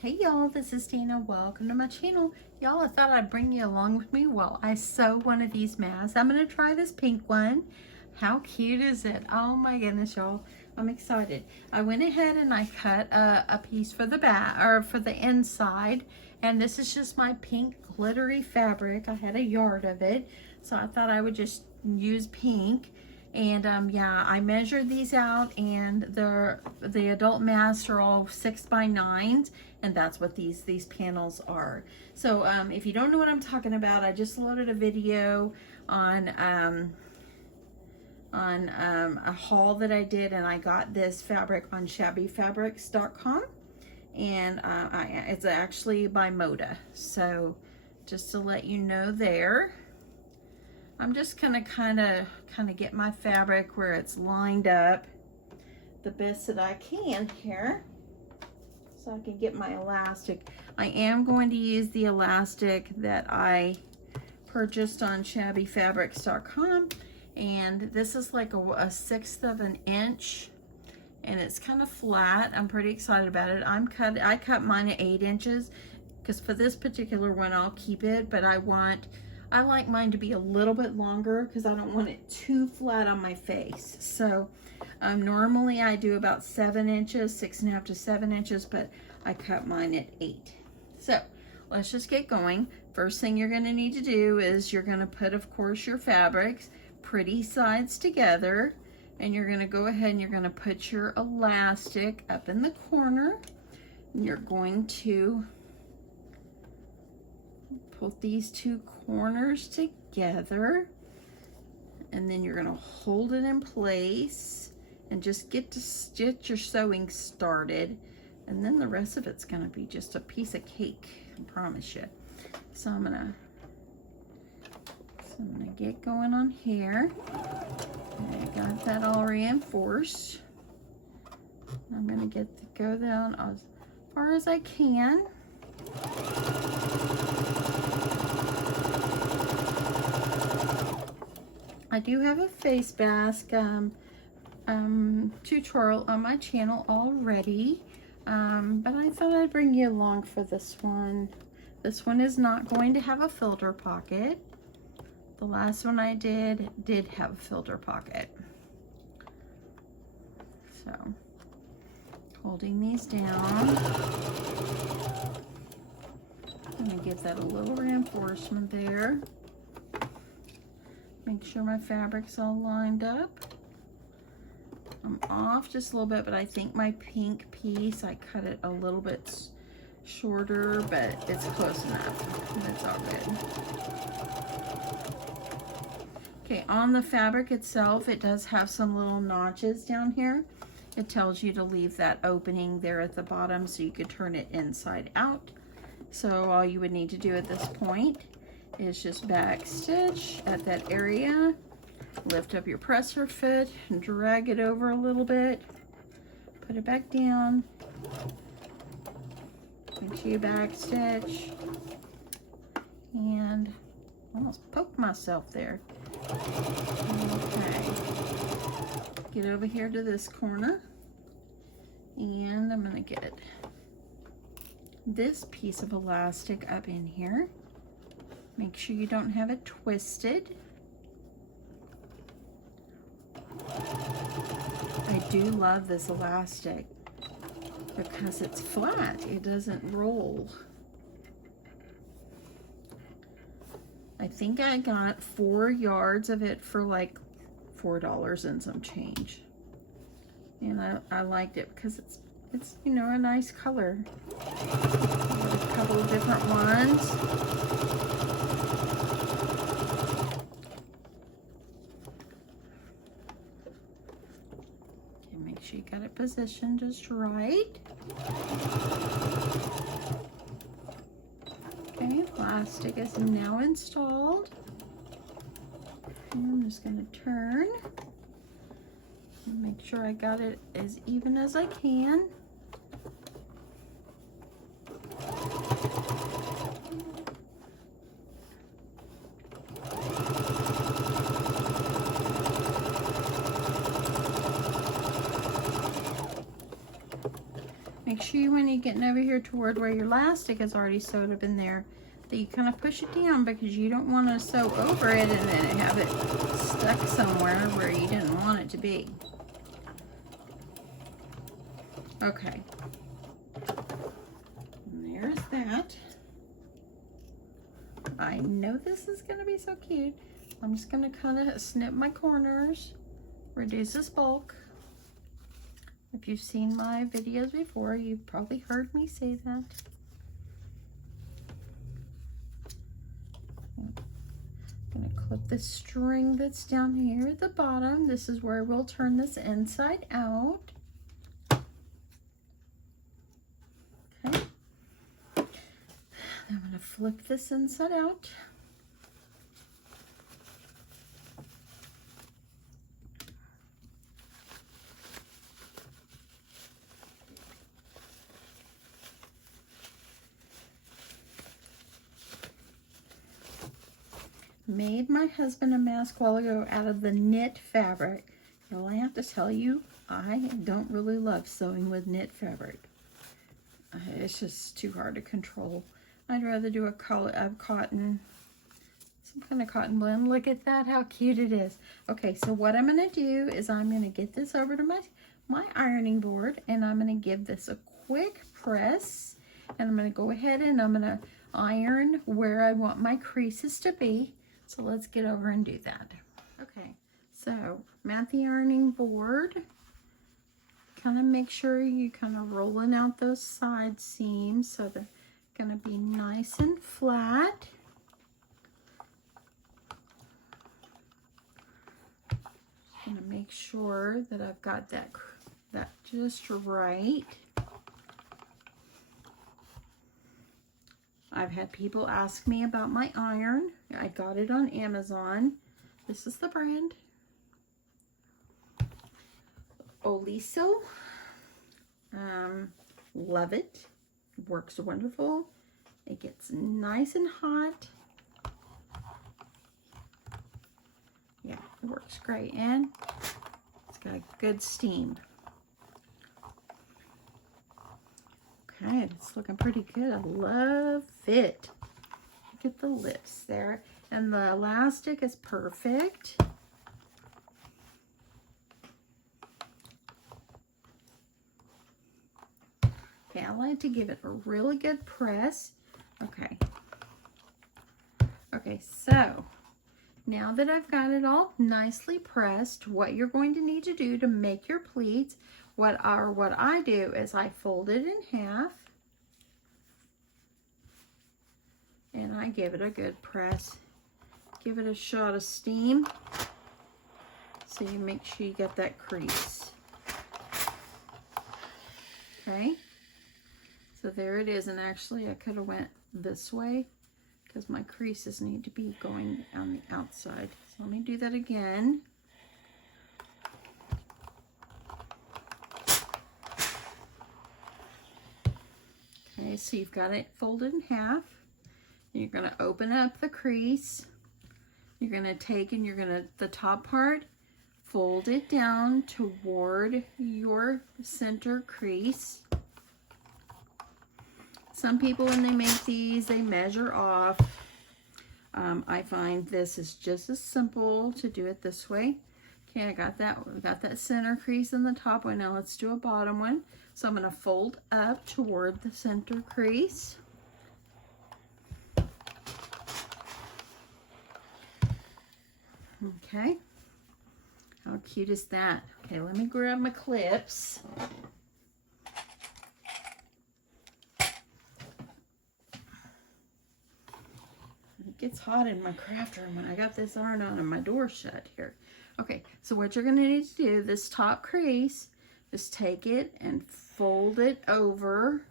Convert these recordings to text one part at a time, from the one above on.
Hey y'all, this is Dana. Welcome to my channel. Y'all, I thought I'd bring you along with me while I sew one of these masks. I'm going to try this pink one. How cute is it? Oh my goodness, y'all. I'm excited. I went ahead and I cut a piece for the back, or for the inside. And this is just my pink glittery fabric. I had a yard of it. So I thought I would just use pink. And yeah, I measured these out, and the adult masks are all 6x9s, and that's what these panels are. So if you don't know what I'm talking about, I just loaded a video on a haul that I did, and I got this fabric on shabbyfabrics.com, and it's actually by Moda. So just to let you know there. I'm just gonna kind of get my fabric where it's lined up the best that I can here, so I can get my elastic. I am going to use the elastic that I purchased on shabbyfabrics.com, and this is like a 1/6 of an inch, and it's kind of flat. I'm pretty excited about it. I cut mine at 8 inches because for this particular one I'll keep it, but I like mine to be a little bit longer because I don't want it too flat on my face. So normally I do about 7 inches, 6.5 to 7 inches, but I cut mine at 8. So let's just get going. First thing you're going to need to do is you're going to put, of course, your fabrics pretty sides together, and you're going to go ahead and you're going to put your elastic up in the corner, and you're going to put these two corners together, and then you're going to hold it in place and just get your sewing started, and then the rest of it's going to be just a piece of cake, I promise you. So I'm gonna get going on here. I got that all reinforced. I'm going to go down as far as I can. I do have a face mask tutorial on my channel already, but I thought I'd bring you along for this one. This one is not going to have a filter pocket. The last one I did have a filter pocket. So, holding these down, I'm going to give that a little reinforcement there. Make sure my fabric's all lined up. I'm off just a little bit, but I think my pink piece, I cut it a little bit shorter, but it's close enough, and it's all good. Okay, on the fabric itself, it does have some little notches down here. It tells you to leave that opening there at the bottom so you could turn it inside out. So all you would need to do at this point is just back stitch at that area, lift up your presser foot and drag it over a little bit, put it back down, make sure you back stitch, and almost poked myself there. Okay, get over here to this corner, and I'm gonna get this piece of elastic up in here. Make sure you don't have it twisted. I do love this elastic because it's flat. It doesn't roll. I think I got 4 yards of it for like $4 and some change. And I liked it because it's you know, a nice color. A couple of different ones. Make sure you got it positioned just right. Okay, plastic is now installed. And I'm just going to turn and make sure I got it as even as I can. Make sure when you're getting over here toward where your elastic is already sewed up in there, that you kind of push it down, because you don't want to sew over it and then have it stuck somewhere where you didn't want it to be. Okay. And there's that. I know this is going to be so cute. I'm just going to kind of snip my corners, reduce this bulk. If you've seen my videos before, you've probably heard me say that. I'm going to clip the string that's down here at the bottom. This is where we'll turn this inside out. Okay. I'm going to flip this inside out. Made my husband a mask a while ago out of the knit fabric. Well, I have to tell you, I don't really love sewing with knit fabric. It's just too hard to control. I'd rather do a cotton, some kind of cotton blend. Look at that, how cute it is. Okay, so what I'm going to do is I'm going to get this over to my ironing board, and I'm going to give this a quick press, and I'm going to go ahead and I'm going to iron where I want my creases to be. So let's get over and do that. Okay, so I'm at the ironing board. Kind of make sure you kind of rolling out those side seams so they're going to be nice and flat. Going to make sure that I've got that just right. I've had people ask me about my iron. I got it on Amazon. This is the brand. Oliso. Love it. Works wonderful. It gets nice and hot. Yeah, it works great. And it's got good steam. Okay, it's looking pretty good. I love it. Look at the lips there. And the elastic is perfect. Okay, I like to give it a really good press. Okay. Okay, so now that I've got it all nicely pressed, what you're going to need to do to make your pleats, what I do is I fold it in half and I give it a good press. Give it a shot of steam so you make sure you get that crease. Okay, so there it is, and actually I could have went this way because my creases need to be going on the outside. So let me do that again. Okay, so you've got it folded in half. You're going to open up the crease. You're going to take and you're going to, the top part, fold it down toward your center crease. Some people, when they make these, they measure off. I find this is just as simple to do it this way. Okay, I got that center crease in the top one. Now let's do a bottom one. So I'm going to fold up toward the center crease. Okay, how cute is that? Okay, let me grab my clips. It gets hot in my craft room when I got this iron on and my door shut here. Okay, so what you're going to need to do, this top crease, just take it and fold it over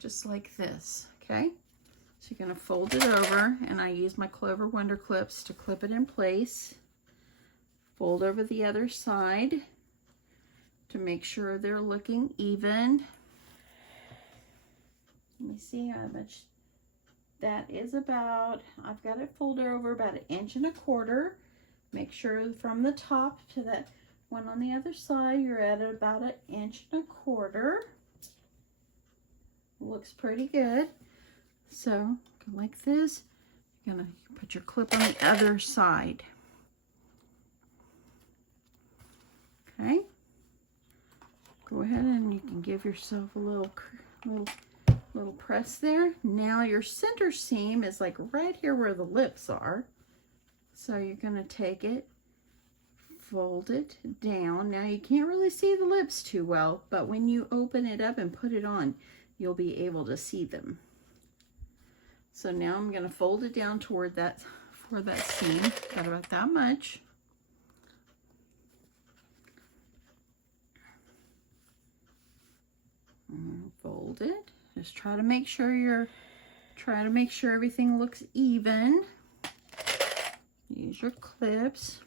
just like this, okay? So you're going to fold it over, and I use my Clover Wonder Clips to clip it in place. Fold over the other side to make sure they're looking even. Let me see how much that is about. I've got it folded over about 1.25 inches. Make sure from the top to that one on the other side, you're at about 1.25 inches. Looks pretty good. So go like this. You're gonna put your clip on the other side. Okay. Go ahead and you can give yourself a little press there. Now your center seam is like right here where the lips are. So you're gonna take it, fold it down. Now you can't really see the lips too well, but when you open it up and put it on, you'll be able to see them. So now I'm gonna fold it down toward that, for that seam. Got about that much. And fold it. Just try to make sure everything looks even. Use your clips.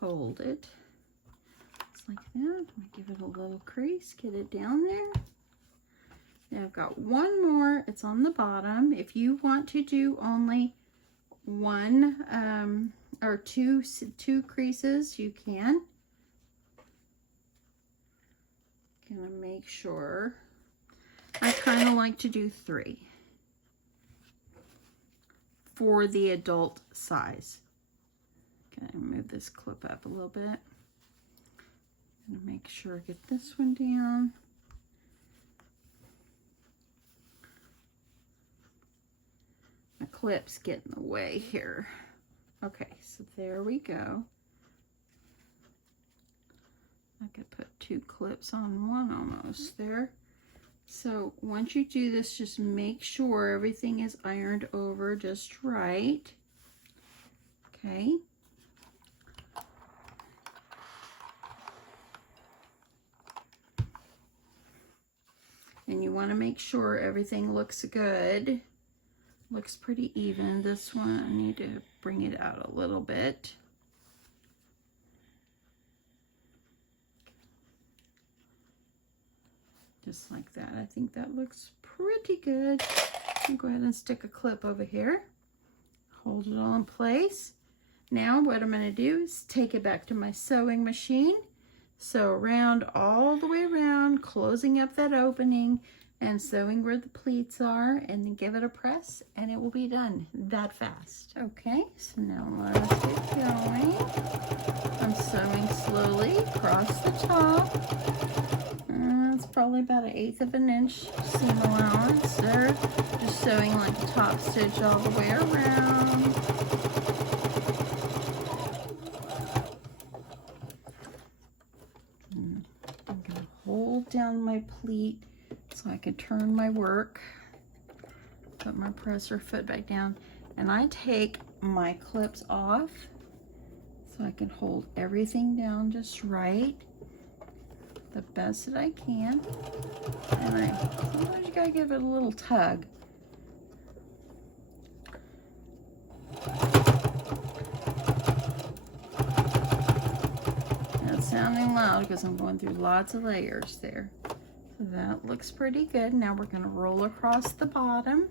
Hold it. Just like that. Give it a little crease. Get it down there. Now I've got one more. It's on the bottom. If you want to do only one or two creases, you can. Gonna make sure. I kind of like to do 3 for the adult size. Okay, move this clip up a little bit. Gonna make sure I get this one down. My clips get in the way here. Okay, so there we go. I could put 2 clips on one almost there. So once you do this, just make sure everything is ironed over just right. Okay. And you want to make sure everything looks good. Looks pretty even. This one, I need to bring it out a little bit. Just like that. I think that looks pretty good. I'll go ahead and stick a clip over here. Hold it all in place. Now what I'm going to do is take it back to my sewing machine. Sew around all the way around, closing up that opening and sewing where the pleats are, and then give it a press and it will be done that fast. Okay, so now let's get going. I'm sewing slowly across the top. It's probably about 1/8 of an inch seam allowance there. Just sewing like a top stitch all the way around. I'm going to hold down my pleat so I can turn my work. Put my presser foot back down. And I take my clips off so I can hold everything down just right. The best that I can, and sometimes you gotta give it a little tug. And it's sounding loud because I'm going through lots of layers there. So that looks pretty good. Now we're gonna roll across the bottom.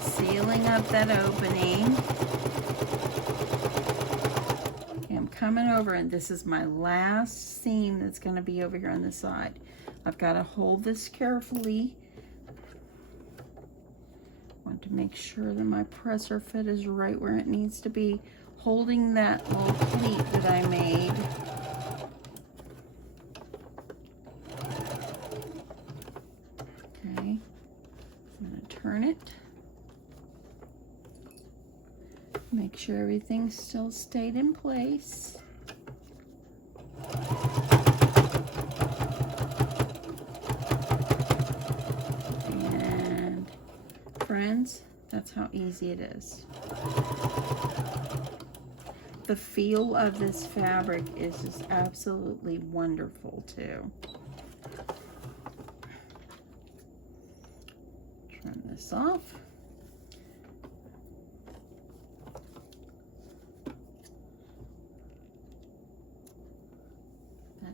Sealing up that opening. Coming over, and this is my last seam that's going to be over here on the side. I've got to hold this carefully. Want to make sure that my presser fit is right where it needs to be, holding that little pleat that I made. Okay, I'm going to turn it. Make sure everything's still stayed in place. And friends, that's how easy it is. The feel of this fabric is just absolutely wonderful too. Turn this off.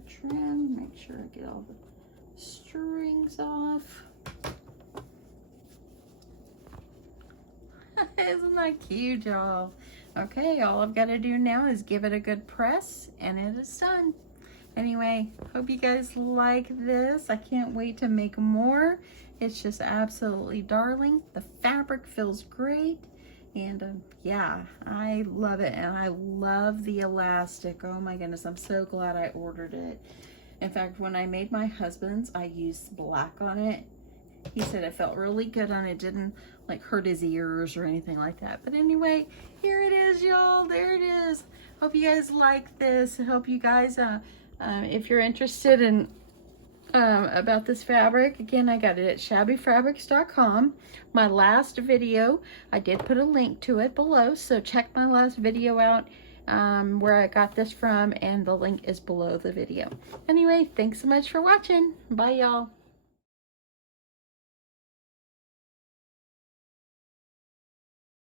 Trim, make sure I get all the strings off. Isn't that cute, y'all? Okay, all I've got to do now is give it a good press and it is done. Anyway, hope you guys like this. I can't wait to make more. It's just absolutely darling. The fabric feels great. And yeah, I love it. And I love the elastic. Oh my goodness, I'm so glad I ordered it. In fact, when I made my husband's, I used black on it. He said it felt really good on it. Didn't like hurt his ears or anything like that. But anyway, here it is, y'all. There it is. Hope you guys like this. I hope you guys, if you're interested in about this fabric, again, I got it at shabbyfabrics.com. My last video, I did put a link to it below, so check my last video out where I got this from, and the link is below the video. Anyway, thanks so much for watching. Bye, y'all.